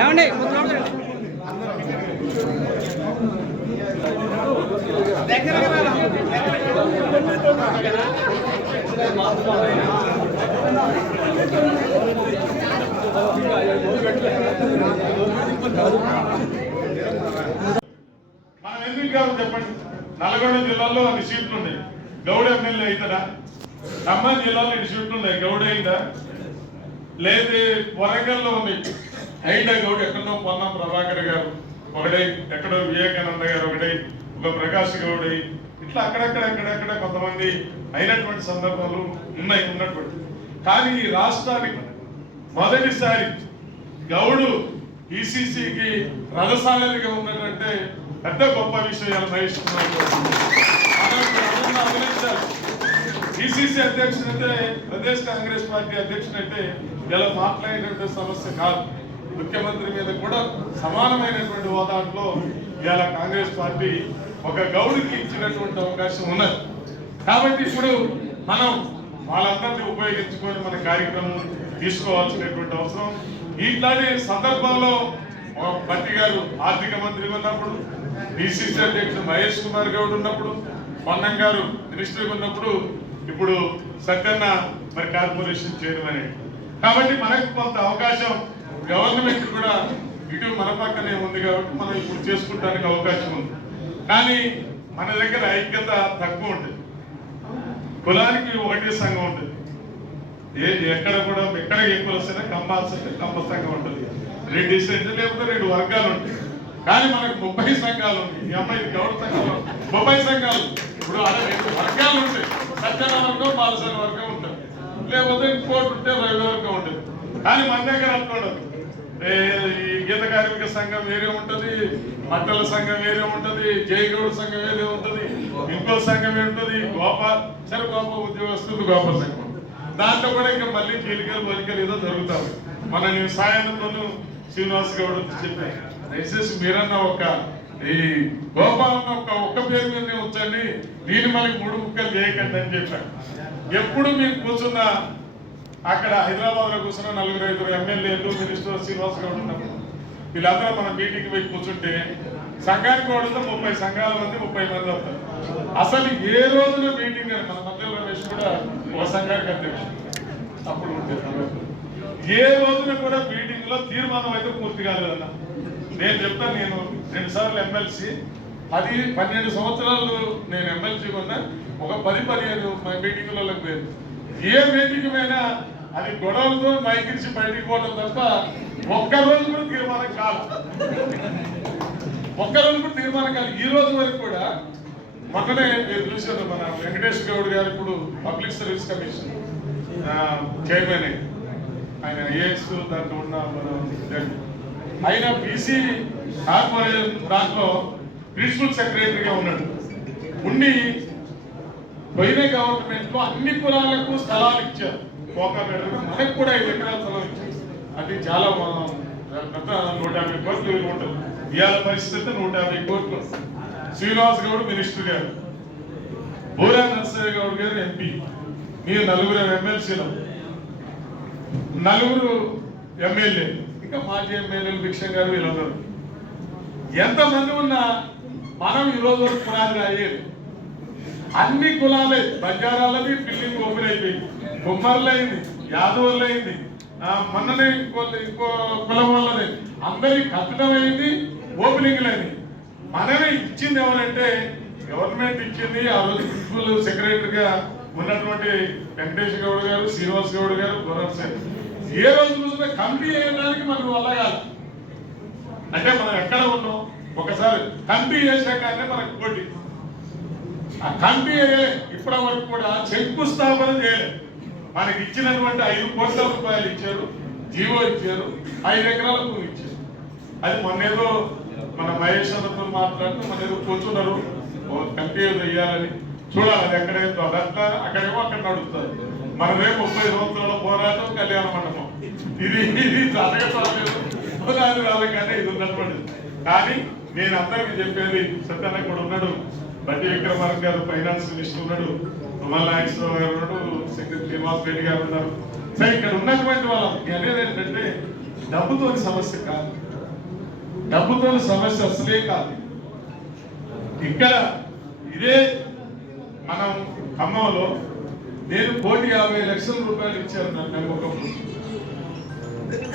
ఏమండి దగ్గర ఎందుకు చెప్పండి. నల్గొండ జిల్లాలో అన్ని సీట్లు ఉన్నాయి. గౌడ ఎమ్మెల్యే అవుతాడా ఖమ్మం జిల్లాలో ఇన్ని సీట్లు ఉన్నాయి. గౌడ అయిందా లేదు వరంగల్లో ఉంది. అయినా గౌడ ఎక్కడో పొన్నం ప్రభాకర్ గారు ఒకటే ఎక్కడో వివేకానంద గారు ఒకటే ఒక ప్రకాష్ గౌడై ఇట్లా అక్కడక్కడ అక్కడక్కడ కొంతమంది అయినటువంటి సందర్భాలు ఉన్నాయి ఉన్నటువంటి. కానీ ఈ రాష్ట్రానికి మొదటిసారి గౌడు ఈసీసీకి రథసారథిగా ఉన్నటువంటి పెద్ద గొప్ప విషయాలు మహేష్ కుమార్ గారు. అధ్యక్షుడు అంటే ప్రదేశ్ కాంగ్రెస్ పార్టీ అధ్యక్షుడు అంటే ఇలా మాట్లాడేటువంటి సమస్య కాదు. ముఖ్యమంత్రి మీద కూడా సమానమైనటువంటి హోదాలో ఇవాళ కాంగ్రెస్ పార్టీ ఒక గౌడికి ఇచ్చినటువంటి అవకాశం ఉన్నది. కాబట్టి ఇప్పుడు మనం వాళ్ళందరినీ ఉపయోగించుకొని మన కార్యక్రమం తీసుకోవాల్సినటువంటి అవసరం. ఇట్లాంటి సందర్భంలో మా భట్టి గారు ఆర్థిక మంత్రి ఉన్నప్పుడు డిసిసి అధ్యక్షుడు మహేష్ కుమార్ గౌడ్ ఉన్నప్పుడు పొన్నం గారు మినిస్టర్ ఉన్నప్పుడు ఇప్పుడు సత్యన్న మరి కార్పొరేషన్ చైర్మన్ కాబట్టి మనకు కొంత అవకాశం గవర్నమెంట్ కూడా ఇటు మన పక్కనే ఉంది కాబట్టి మనం ఇప్పుడు చేసుకుంటానికి అవకాశం ఉంది. కానీ మన దగ్గర ఐక్యత తక్కువ ఉంటుంది. కులానికి ఒకటే సంఘం ఉంటుంది. ఏ ఎక్కడ కూడా ఎక్కడ ఏ కులసైనా కంపల్సరీ కంప సంఘం ఉంటుంది. రెండు సెంట్లు లేకపోతే రెండు వర్గాలు ఉంటాయి. కానీ మనకు ముప్పై సంఘాలు ఉన్నాయి. ఈ అమ్మాయి గౌరవ సంఘాలు ముప్పై సంఘాలు. ఇప్పుడు అదే రెండు వర్గాలు ఉంటాయి. సత్యనారాయణ వర్గం బాలసారి వర్గం ఉంటుంది లేకపోతే ఇంకోటి ఉంటే రవి వర్గం ఉంటుంది కానీ మన దగ్గర అనుకోండి ఈ గీత కార్మిక సంఘం వేరే ఉంటుంది మట్టల సంఘం వేరే ఉంటది జయగౌడ్ సంఘం వేరే ఉంటది ఇంకో సంఘం ఉంటుంది గోపాల్ సరే గోప ఉద్యోగస్తులు గోప సంఘం. దాంట్లో కూడా ఇంకా మళ్ళీ కీలికలు బలికలు ఏదో జరుగుతాయి. మన నేను సాయంతోను శ్రీనివాస్ గౌడ్ వచ్చి చెప్పాను దయచేసి మీరన్నా ఒక ఈ గోపాలన్న ఒక ఒక్క పేరు మీదనే ఉంచండి దీని మళ్ళీ మూడు ముక్కలు చేయకండి అని చెప్పాను. ఎప్పుడు మీరు కూర్చున్న అక్కడ హైదరాబాద్లో కూర్చున్న నలుగురు ఐదుగురు ఎమ్మెల్యేలు మినిస్టర్ శ్రీనివాస్ గౌడ్ ఉన్నప్పుడు వీళ్ళందరూ మన మీటింగ్ పోయి కూర్చుంటే సంఘానికి వాడితే ముప్పై సంఘాల మంది ముప్పై మంది వస్తారు. అసలు ఏ రోజున మీటింగ్ మన మధ్య రమేష్ కూడా ఒక సంఘానికి అధ్యక్షుడు. అప్పుడు ఉంటే ఏ రోజున కూడా మీటింగ్లో తీర్మానం అయితే పూర్తి కాలేదన్న. నేను చెప్తాను నేను రెండు సార్లు ఎమ్మెల్సీ పది పన్నెండు సంవత్సరాలు నేను ఎమ్మెల్సీ ఉన్నా ఒక పది పదిహేను మీటింగులలో పోయింది. ఏ మీటింగ్ అయినా అది గొడవలతో మైకిరిచి బయటికి పోవడం తప్ప ఒక్కరోజు కూడా తీర్మానం కాదు. ఒక్కరోజు కూడా తీర్మానం కాదు. ఈ రోజు వరకు కూడా మొన్ననే మీరు చూశారు మన వెంకటేష్ గౌడ్ గారు ఇప్పుడు పబ్లిక్ సర్వీస్ కమిషన్ చైర్మన్ ఆయన ఐఏఎస్ దాంట్లో ఉన్న మన జడ్జి. ఆయన బీసీ కార్పొరేషన్ దాంట్లో ప్రిన్సిపల్ సెక్రటరీగా ఉన్నాడు. ఉండి పోయిన గవర్నమెంట్లో అన్ని కులాలకు స్థలాలు ఇచ్చారు. కోకాపేట మనకు కూడా ఐదు ఎకరాల స్థలం ఇచ్చారు. అది చాలా పెద్ద నూట యాభై కోట్లు ఉంటుంది. ఇవాళ పరిస్థితి నూట యాభై కోట్లు. శ్రీనివాస్ గౌడ్ మినిస్టర్ గారు బోరా నరసయ్య గౌడ్ గారు ఎంపీ. మీరు నలుగురు ఎమ్మెల్సీలు. నలుగురు ఎమ్మెల్యే. ఇంకా మాజీ ఎమ్మెల్యేలు భిక్షం గారు వీళ్ళందరూ. ఎంతమంది ఉన్నా మనం ఈరోజు వరకు పునాది అయ్యేది అన్ని కులాలే బంగారాలది బిల్డింగ్ ఓపెన్ అయిపోయింది. కుమ్మర్లైంది యాదవులైంది మొన్ననే ఇంకో ఇంకో కులం వాళ్ళది. అందరి కట్టడం అయింది ఓపెనింగ్ లేని మనమే ఇచ్చింది ఎవరంటే గవర్నమెంట్ ఇచ్చింది ఆ రోజు ప్రిన్సిపల్ సెక్రటరీగా ఉన్నటువంటి వెంకటేష్ గౌడ్ గారు శ్రీనివాస్ గౌడ్ గారు గౌరవ్ సార్. ఏ రోజు చూసినా కమిటీ వేయడానికి మనకు వల్ల కాదు. అంటే మనం ఎక్కడ ఉన్నాం? ఒకసారి కమిటీ చేశాకనే మనకు పోటీ. ఆ కమిటీ ఇప్పటి వరకు కూడా శంకుస్థాపన చేయలేదు మనకి ఇచ్చినటువంటి ఐదు కోట్ల రూపాయలు ఇచ్చారు జీవో ఇచ్చారు ఐదు ఎకరాల భూమి ఇచ్చారు. అది మొన్నేదో మన మహేష్ అన్నతో మాట్లాడుతూ మన ఏదో కూర్చున్నారు. ఓ కమిటీ ఏదో వేయాలని చూడాలి అది ఎక్కడేదో అదంతా అక్కడేమో అక్కడ నడుపుతారు మనమే ముప్పై సంవత్సరాల పోరాటం కళ్యాణ మండపం. ఇది ఇది జరగలేదు పునాది ఇది ఉన్నటువంటి. కానీ నేను అందరికీ చెప్పేది సత్యన్న కూడా ఉన్నాడు. బట్టి విక్రమార్ గారు ఫైనాన్స్ మినిస్టర్ ఉన్నాడు. తుమ్మల నాగేశ్వరరావు గారు ఉన్నాడు. సెక్రటరీ శ్రీనివాస్ రెడ్డి గారు ఉన్నారు. సరే ఇక్కడ ఉన్నటువంటి వాళ్ళం. అనేది ఏంటంటే డబ్బుతోని సమస్య కాదు. డబ్బుతోని సమస్య అసలే కాదు. ఇక్కడ ఇదే మనం ఖమ్మంలో నేను కోటి యాభై లక్షల రూపాయలు ఇచ్చాను నా నమ్మకం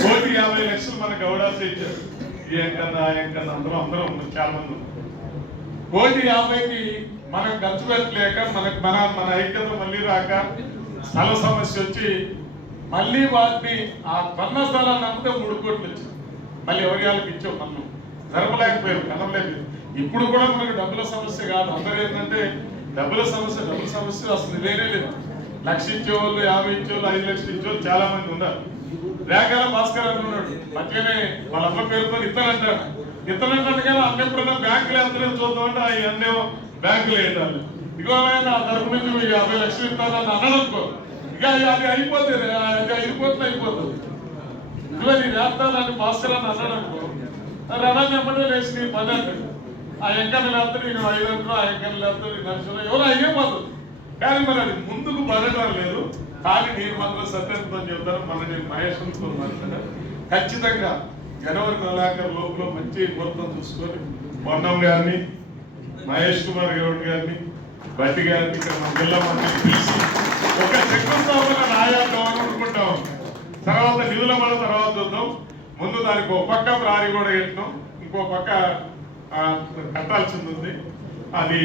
కోటి యాభై లక్షలు మన గౌడాస్ ఇచ్చారు ఏం కదా ఆ కదా అందరం అందరం ఉన్నాం, చాలా మంది కోటి యాభైకి మనం ఖర్చు పెట్టలేక మనకు మన మన ఐక్యత మళ్ళీ రాక స్థల సమస్య వచ్చి మళ్ళీ వాటిని ఆ కొన్న స్థలాన్ని నమ్మితే మూడు కోట్లు వచ్చింది. మళ్ళీ ఎవరి వాళ్ళకి ఇచ్చాం మనం జరపలేకపోయాం కనలేదు ఇప్పుడు కూడా మనకు డబ్బుల సమస్య కాదు. అందరూ ఏంటంటే డబ్బుల సమస్య డబ్బుల సమస్య అసలు లేనే లేదు. లక్ష ఇచ్చేవాళ్ళు యాభై ఇచ్చేవాళ్ళు ఐదు లక్షలు ఇచ్చేవాళ్ళు చాలా మంది ఉన్నారు. రేఖల భాస్కర్ అనుకున్నాడు ఉన్నాడు. వాళ్ళ అమ్మ పేరుతో ఇతను అంటాడు. ఇతను అంటాడు కానీ అన్న ఎప్పుడైనా బ్యాంకులు ఎంతలేదు చూద్దామంటే ఆ అన్నేమో బ్యాంకులు వేయాలి ఇగో ఆయన ఆ తరపు నుంచి మీకు యాభై లక్షలు ఇస్తానని అన్నాడు అనుకో. ఇక అది అయిపోతుంది అది అయిపోతుంది అయిపోతుంది. ఇదిగో నేను వేస్తానని భాస్కర్ అని అన్నాడు అనుకో. రనా చెప్పడం లేచి నీ పని అంటాడు. ఆ ఎంకన్న లేకపోతే నేను ఐదు అంటారు ఆ ఎంకన్న లేకపోతే నేను ఎవరు అయ్యే పోతుంది కానీ మరి అది ముందుకు పడడం లేదు. కానీ నేను మాత్రం సత్యంతో చెప్తారు. మన నేను మహేశ్వరంతో మాట్లాడాను. ఖచ్చితంగా జనవరి నెలాఖరు లోపల మంచి ముహూర్తం చూసుకొని పొన్నం గారిని మహేష్ కుమార్ గౌడ్ గారిని బట్టి గారిని ఇక్కడ మన జిల్లా మంత్రి పిలిచి ఒక శంకుస్థాపన రాయాలి అనుకుంటాం తర్వాత నిధుల మన తర్వాత చూద్దాం. ముందు దానికి ఒక పక్క ప్రారి కూడా పెట్టినాం. ఇంకో పక్క కట్టాల్సింది ఉంది. అది